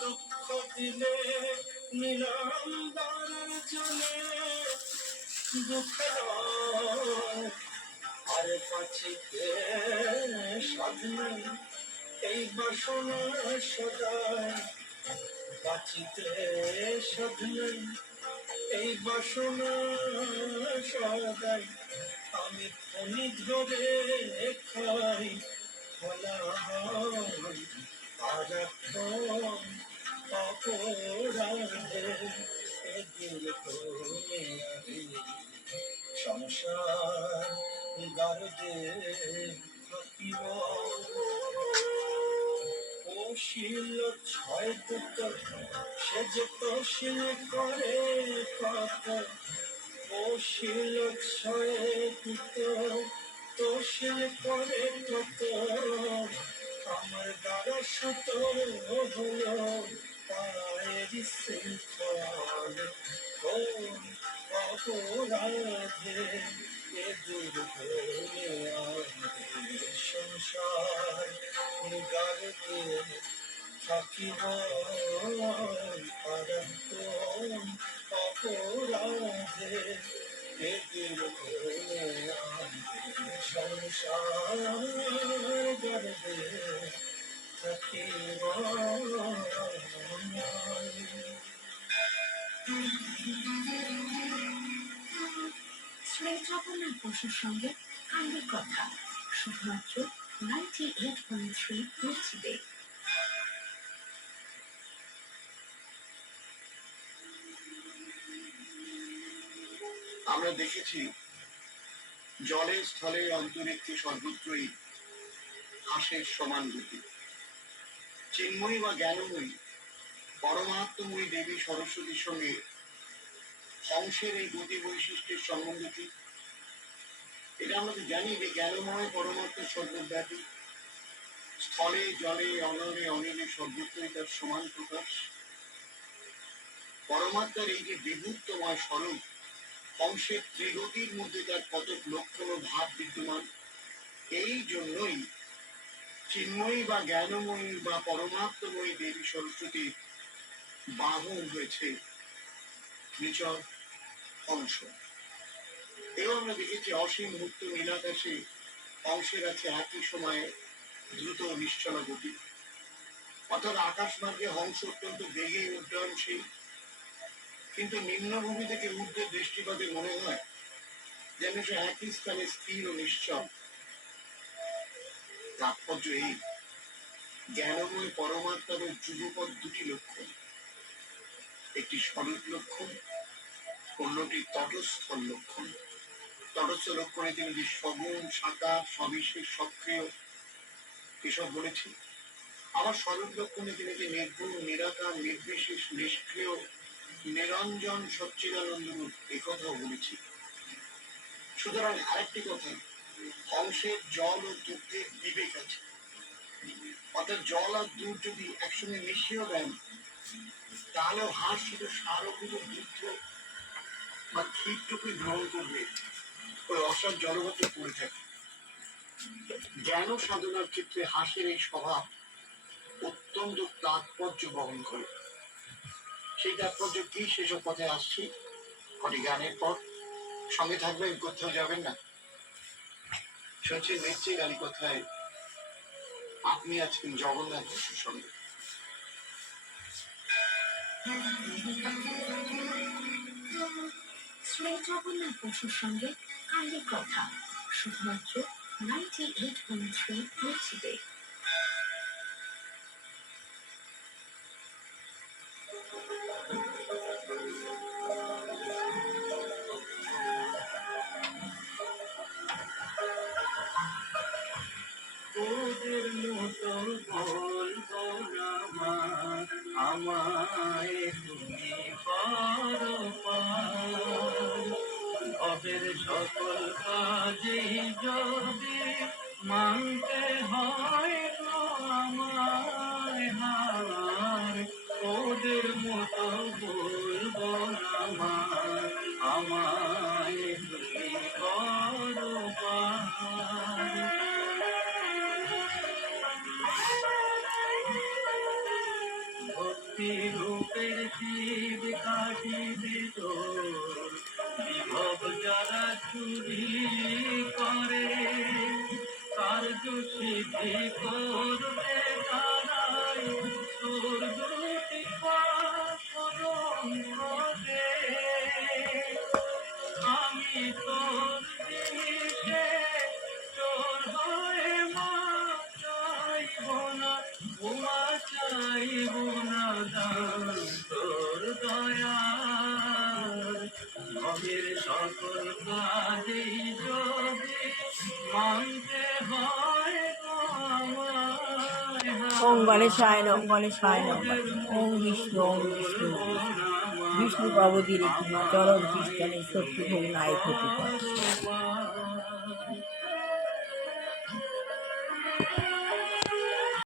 দুঃখ দিলে নিরন্তর চলে দুঃখ আর পাচিতে সাধনা এই বাসনা সদায় পাচিতে সাধনা এই বাসনা সদায় আমি ফণি ধরে খাই বলা হয় আর অপরাধে এদিন তুমি সংসার গারদে থাকিব অশীল ছয় দুঃখ সে যে তশীল করে কত অশীল ছয় দুঃখ তশীল করে কত আমার দ্বারা শত হলো পায়ের শৃঙ্খল অপরাধে এ দুর্ভোগে আমাদের সংসার গারদে থাকিব অপরাধে এ দুর্ভোগে আমাদের সংসার গারদে থাকিব। শ্রীচরণা বসুর সঙ্গে কান্ডের কথা শুধুমাত্র 98.3 মির্চিতে। আমরা দেখেছি জলে স্থলে অন্তরিক্ষে সর্বত্রই হাসের সমান গতি। চিন্ময়ী বা জ্ঞানময়ী পরমাত্মময়ী দেবী সরস্বতীর সঙ্গে হংসের এই গতি বৈশিষ্ট্যের সম্বন্ধ কি? এটা আমরা তো জানি যে জ্ঞানময় পরমাত্ম সর্বব্যাপী, স্থলে জলে অনলে অনিলে সর্বত্রই তার সমান প্রকাশ। পরমাত্মার এই যে বিভূতময় স্বরূপ, হংসের ত্রিগতির মধ্যে তার কতক লক্ষণ ও ভাব বিদ্যমান। এই জন্যই চিন্ময়ী বা জ্ঞানময়ী বা পরমাত্মময়ী দেবী সরস্বতীর বাহন হয়েছে নিচর হংস। এও আমরা দেখেছি অসীম মুক্ত নীলাকাশে হংসের আছে একই সময়ে দ্রুত নিশ্চল গতি। অর্থাৎ আকাশ মার্গে হংস অত্যন্ত বেগে উড্ডয়নশীল, কিন্তু নিম্নভূমি থেকে ঊর্ধ্বের দৃষ্টিপাতে মনে হয় যেন সে একই স্থানে স্থির ও নিশ্চল। তাৎপর্য এই, জ্ঞানময় পরমাত্মার যুগপৎ দুটি লক্ষণ, একটি স্বরূপ লক্ষণ, অন্যটি তটস্থ লক্ষণ। তটস্থ লক্ষণে তিনি যে সগুণ সাকার সবিশেষ সক্রিয় এসব বলেছি। আবার স্বরূপ লক্ষণে তিনি যে নির্গুণ নিরাকার নির্বিশেষ নিষ্ক্রিয় নিরঞ্জন সচ্চিদানন্দ রূপ একথাও বলেছি। সুতরাং আরেকটি কথা, হংসের জল ও দুধের বিবেক আছে। অর্থাৎ জল আর দুধ যদি একসঙ্গে মিশিয়েও দেন, তাহলেও হাঁস শুধু সারভূত দুধ বা ক্ষীরটুকুই গ্রহণ করবে, ওই অসার জলগতে পড়ে থাকে। জ্ঞান সাধনার ক্ষেত্রে হাঁসের এই স্বভাব অত্যন্ত তাৎপর্য বহন করে। সেই তাৎপর্য কি, সেসব কথায় আসছি কটি গানের পর। সঙ্গে থাকবেন, কোথাও যাবেন না। শুনছি নিশ্চে গালি কথায় আপনি আছেন জগন্নাথ বসুর সঙ্গে। শ্রী জগন্নাথ বসুর সঙ্গে কান্ডের কথা শুধুমাত্র 98.3 মির্চিতে। তোদের মতো বলবো না মা, আমায় তুমি পরপার। ভবের সকল কাজে যদি মানতে হয় গো আমায় হার, তোদের মতো বলবো না মা, আমায় তুমি পরপার। রূপের শিব কাটিবে তোর বিভব যারা চুরি করে কার্য সিদ্ধি করবে তারাই তোর দুটি পাশরণ করে আমি তোর দিশে তোর হয়ে মা চাইব না উমা চাইব না দান তোর দয়ার ভবের সকল কাজেই যদি মানতে হয় গো আমায় ওম গণেশায় নম গণেশায় নম ওম বিষ্ণু ওম বিষ্ণু বিষ্ণু পার্বতীর একটি চরণ খ্রিস্টানের শত্রু ভোগ নাই ক্ষতি করে।